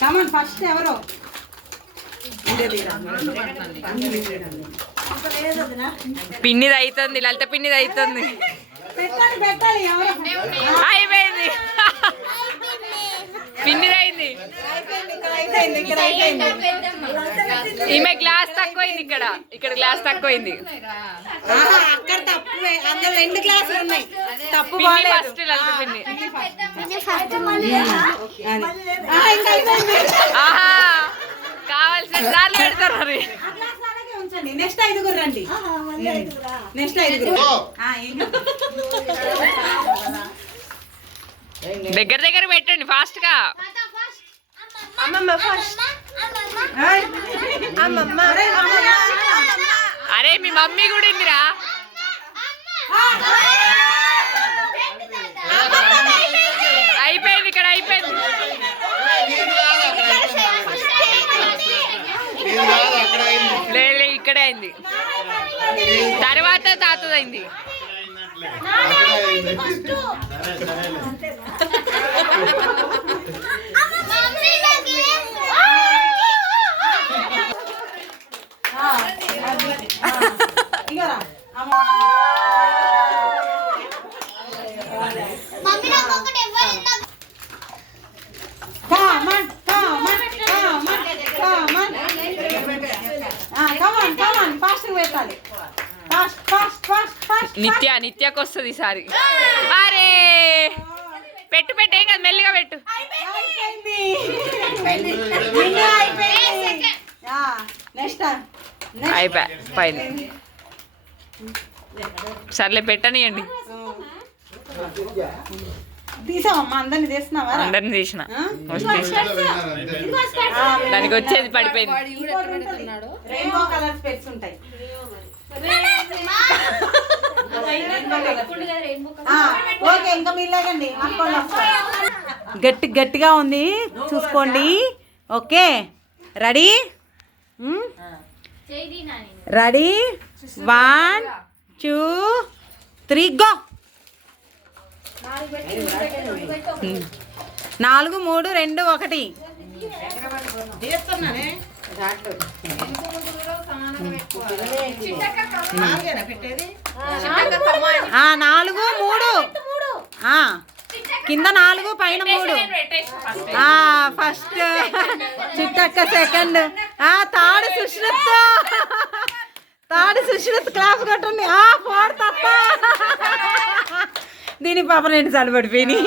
కమాన్ first ఎవరో పిన్నిది అవుతుంది లలిత పిన్నిది అవుతుంది అయిపోయింది పిన్నిది అయింది ఈమె గ్లాస్ తక్కువైంది ఇక్కడ గ్లాస్ తక్కువైంది అక్కడ తప్పు అందులో 2 గ్లాసులు ఉన్నాయి తప్పు ఫస్ట్ లలిత పిన్ని ఆహా కావాల్సిన సార్లు పెడతారు మరి నెక్స్ట్ 5 రండి నెక్స్ట్ 5 దగ్గర దగ్గర పెట్టండి ఫాస్ట్ గా అరే మీ మమ్మీ కూడా ఇందిరా అయిపోయింది ఇక్కడ అయిపోయింది ఇక్కడే అయింది తర్వాత తాతదైంది నిత్యకు వస్తుంది ఈసారి అరే పెట్టు ఏం కాదు మెల్లిగా పెట్టు అయిపోయి పైన సర్లే పెట్టనియండి తీసావమ్మా అందరిని తీసినావా అందరిని తీసిన దానికి వచ్చేది పడిపోయింది రెయిన్బో కలర్ స్పెట్స్ ఉంటాయి ఓకే ఇంకా మీలాగండి గట్టిగా ఉంది చూసుకోండి ఓకే రెడీ రెడీ 1 2 3 గో 4 3 2 1 4 3 కింద 4 పైన 3 ఫస్ట్ చిట్టక్క సెకండ్ తాడు సుశ్రుత్ క్లాస్ కొట్టండి 4 తప్ప దీని పాప 2 సార్లు పడిపోయినాయి